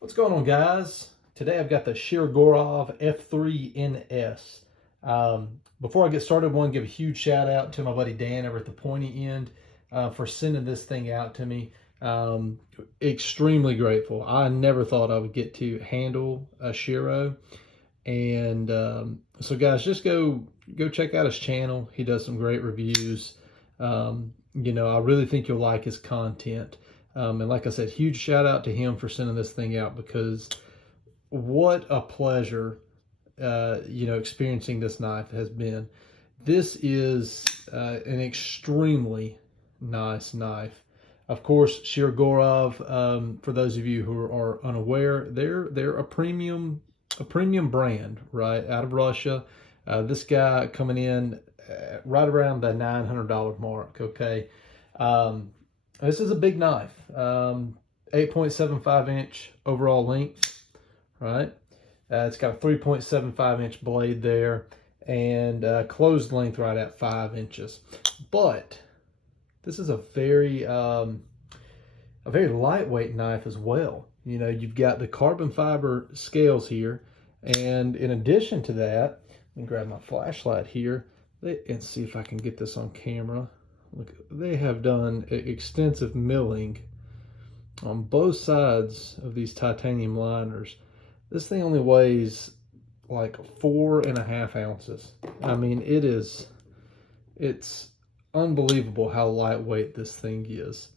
What's going on, guys? Today I've got the Shirogorov F3 NS. Before I get started, I want to give a huge shout out to my buddy Dan over at the pointy end for sending this thing out to me. Extremely grateful. I never thought I would get to handle a Shiro. And so guys, just go check out his channel. He does some great reviews. I really think you'll like his content. And like I said, huge shout out to him for sending this thing out, because what a pleasure, experiencing this knife has been. This is an extremely nice knife. Of course, Shirogorov, for those of you who are unaware, they're a premium brand, right, out of Russia. This guy coming in right around the $900 mark, okay? This is a big knife, 8.75 inch overall length, right? It's got a 3.75 inch blade there, and closed length right at 5 inches. But this is a very lightweight knife as well. You know, you've got the carbon fiber scales here, and in addition to that, let me grab my flashlight here and see if I can get this on camera. Look, they have done extensive milling on both sides of these titanium liners. This thing only weighs like 4.5 ounces. I mean, it's unbelievable how lightweight this thing is.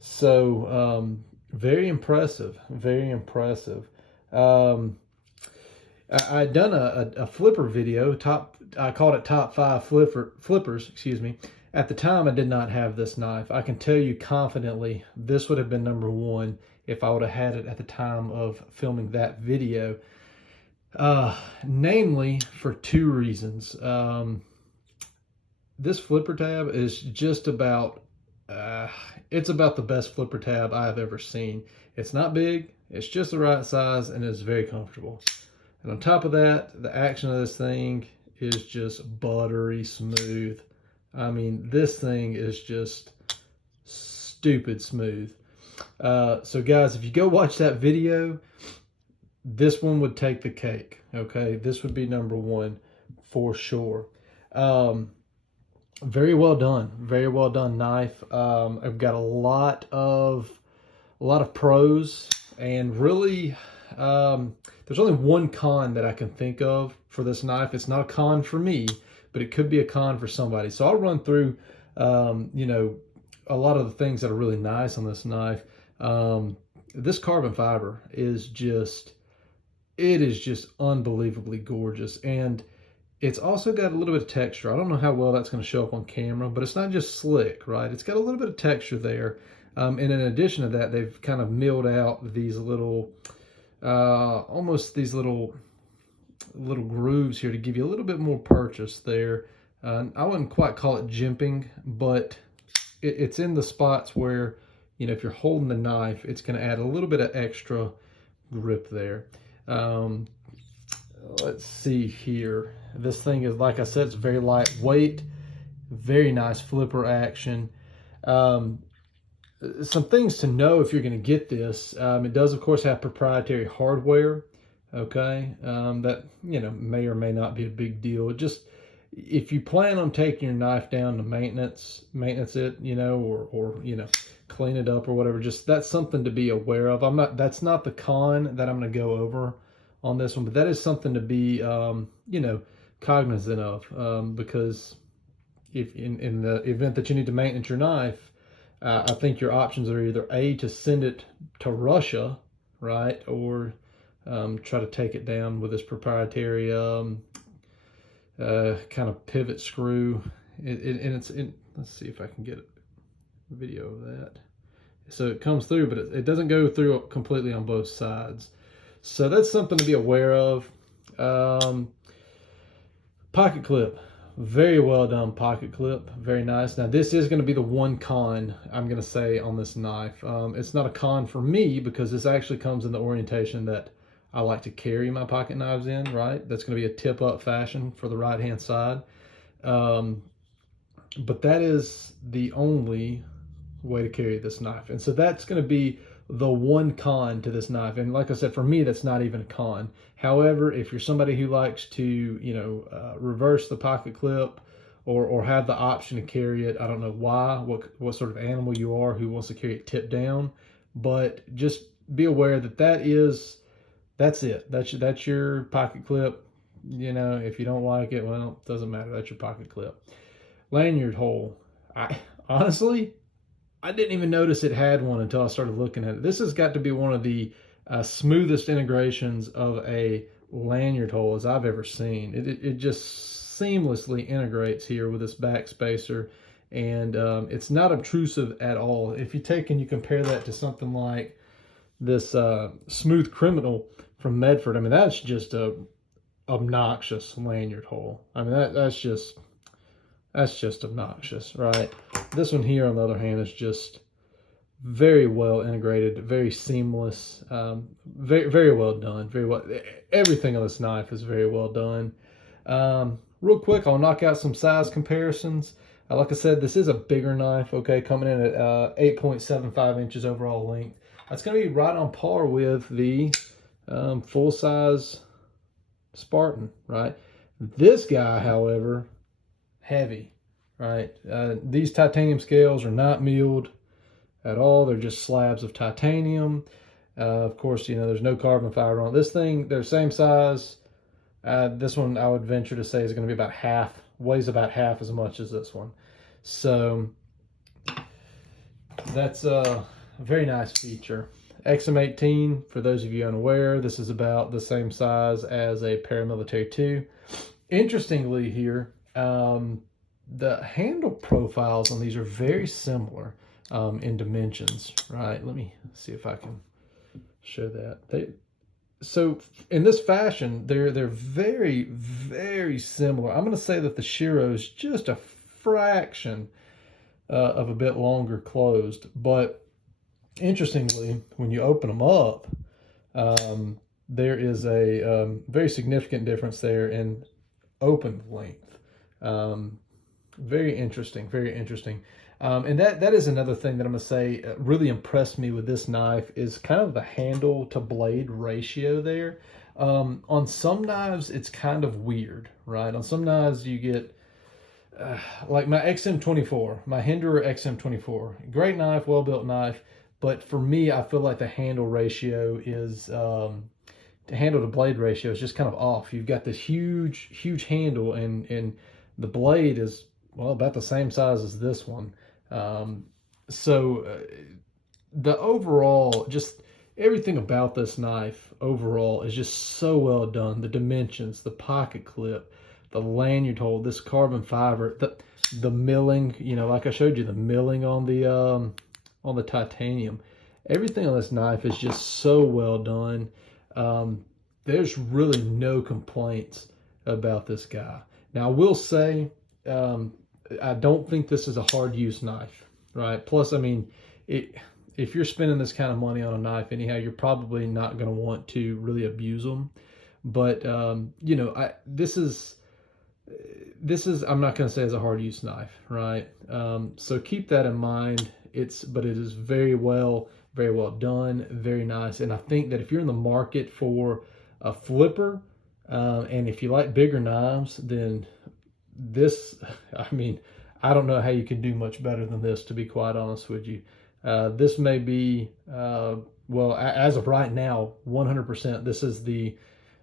So very impressive, very impressive. I'd done a flipper video, I called it top 5 flippers, excuse me. At the time, I did not have this knife. I can tell you confidently, this would have been number 1 if I would have had it at the time of filming that video. Namely, for 2 reasons. This flipper tab is just about, it's about the best flipper tab I have ever seen. It's not big, it's just the right size, and it's very comfortable. And on top of that, the action of this thing is just buttery smooth. I mean, this thing is just stupid smooth. So guys, if you go watch that video, this one would take the cake, okay? This would be number 1 for sure. Very well done knife. I've got a lot of pros, and really, there's only one con that I can think of for this knife. It's not a con for me, but it could be a con for somebody. So I'll run through, a lot of the things that are really nice on this knife. This carbon fiber is just unbelievably gorgeous. And it's also got a little bit of texture. I don't know how well that's going to show up on camera, but it's not just slick, right? It's got a little bit of texture there. And in addition to that, they've kind of milled out these little, almost these little grooves here to give you a little bit more purchase there. I wouldn't quite call it jimping, but it's in the spots where, if you're holding the knife, it's going to add a little bit of extra grip there. Let's see here. This thing is, like I said, it's very lightweight, very nice flipper action. Some things to know if you're going to get this. It does, of course, have proprietary hardware. Okay, that may or may not be a big deal. Just if you plan on taking your knife down to maintenance it, or clean it up or whatever, just that's something to be aware of. That's not the con that I'm going to go over on this one, but that is something to be cognizant of, because if in the event that you need to maintenance your knife, I think your options are either A, to send it to Russia, right, or try to take it down with this proprietary kind of pivot screw. Let's see if I can get a video of that. So it comes through, but it doesn't go through completely on both sides. So that's something to be aware of. Pocket clip. Very well done pocket clip. Very nice. Now this is going to be the one con I'm going to say on this knife. It's not a con for me, because this actually comes in the orientation that I like to carry my pocket knives in, right? That's going to be a tip up fashion for the right hand side. But that is the only way to carry this knife. And so that's going to be the one con to this knife. And like I said, for me, that's not even a con. However, if you're somebody who likes to, you know, reverse the pocket clip or have the option to carry it, I don't know why, what sort of animal you are who wants to carry it tip down, but just be aware that that's it. That's your pocket clip. You know, if you don't like it, well, it doesn't matter. That's your pocket clip. Lanyard hole. Honestly, I didn't even notice it had one until I started looking at it. This has got to be one of the smoothest integrations of a lanyard hole as I've ever seen. It just seamlessly integrates here with this back spacer, and it's not obtrusive at all. If you take and you compare that to something like this Smooth Criminal from Medford, I mean, that's just a obnoxious lanyard hole. I mean, that's just obnoxious, right? This one here, on the other hand, is just very well integrated, very seamless, very well done. Everything on this knife is very well done. Real quick, I'll knock out some size comparisons. Like I said, this is a bigger knife, okay, coming in at 8.75 inches overall length. That's going to be right on par with the full-size Spartan, right? This guy, however, heavy, right? These titanium scales are not milled at all. They're just slabs of titanium. Of course, you know, there's no carbon fiber on it. This thing, they're same size. This one, I would venture to say, is going to be about half, weighs about half as much as this one. So that's a very nice feature. XM18, for those of you unaware, this is about the same size as a Paramilitary 2. Interestingly here, the handle profiles on these are very similar in dimensions, right? Let me see if I can show that. So in this fashion, they're very, very similar. I'm going to say that the Shiro is just a fraction of a bit longer closed, but interestingly, when you open them up, there is a very significant difference there in open length. Very interesting, very interesting. And that is another thing that I'm going to say really impressed me with this knife is kind of the handle to blade ratio there. On some knives, it's kind of weird, right? On some knives, you get like my XM24, my Hinderer XM24. Great knife, well-built knife. But for me, I feel like the handle ratio is, the handle to blade ratio is just kind of off. You've got this huge, huge handle, and the blade is, well, about the same size as this one. So the overall, just everything about this knife overall is just so well done. The dimensions, the pocket clip, the lanyard hole, this carbon fiber, the milling, you know, like I showed you, the milling on the titanium. Everything on this knife is just so well done. There's really no complaints about this guy. Now, I will say, I don't think this is a hard use knife, right? Plus, I mean, if you're spending this kind of money on a knife anyhow, you're probably not going to want to really abuse them. But, you know, this is, I'm not going to say it's a hard use knife, right? So keep that in mind. But it is very well done, very nice. And I think that if you're in the market for a flipper, and if you like bigger knives, then this, I mean, I don't know how you can do much better than this, to be quite honest with you. This may be, well, as of right now, 100%, this is the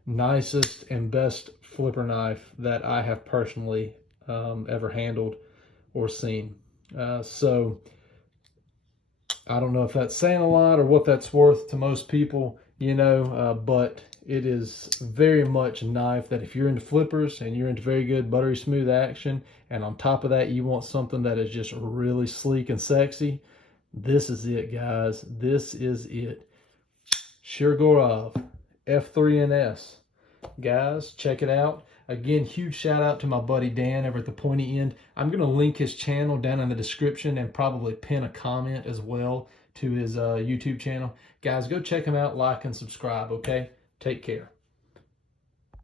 nicest and best flipper knife that I have personally ever handled or seen. So I don't know if that's saying a lot or what that's worth to most people, you know, but it is very much a knife that if you're into flippers and you're into very good buttery smooth action, and on top of that you want something that is just really sleek and sexy, this is it, guys. This is it. Shirogorov F3 NS. Guys, check it out. Again, huge shout out to my buddy Dan over at the Pointy End. I'm going to link his channel down in the description and probably pin a comment as well to his YouTube channel. Guys, go check him out, like and subscribe, okay? Take care.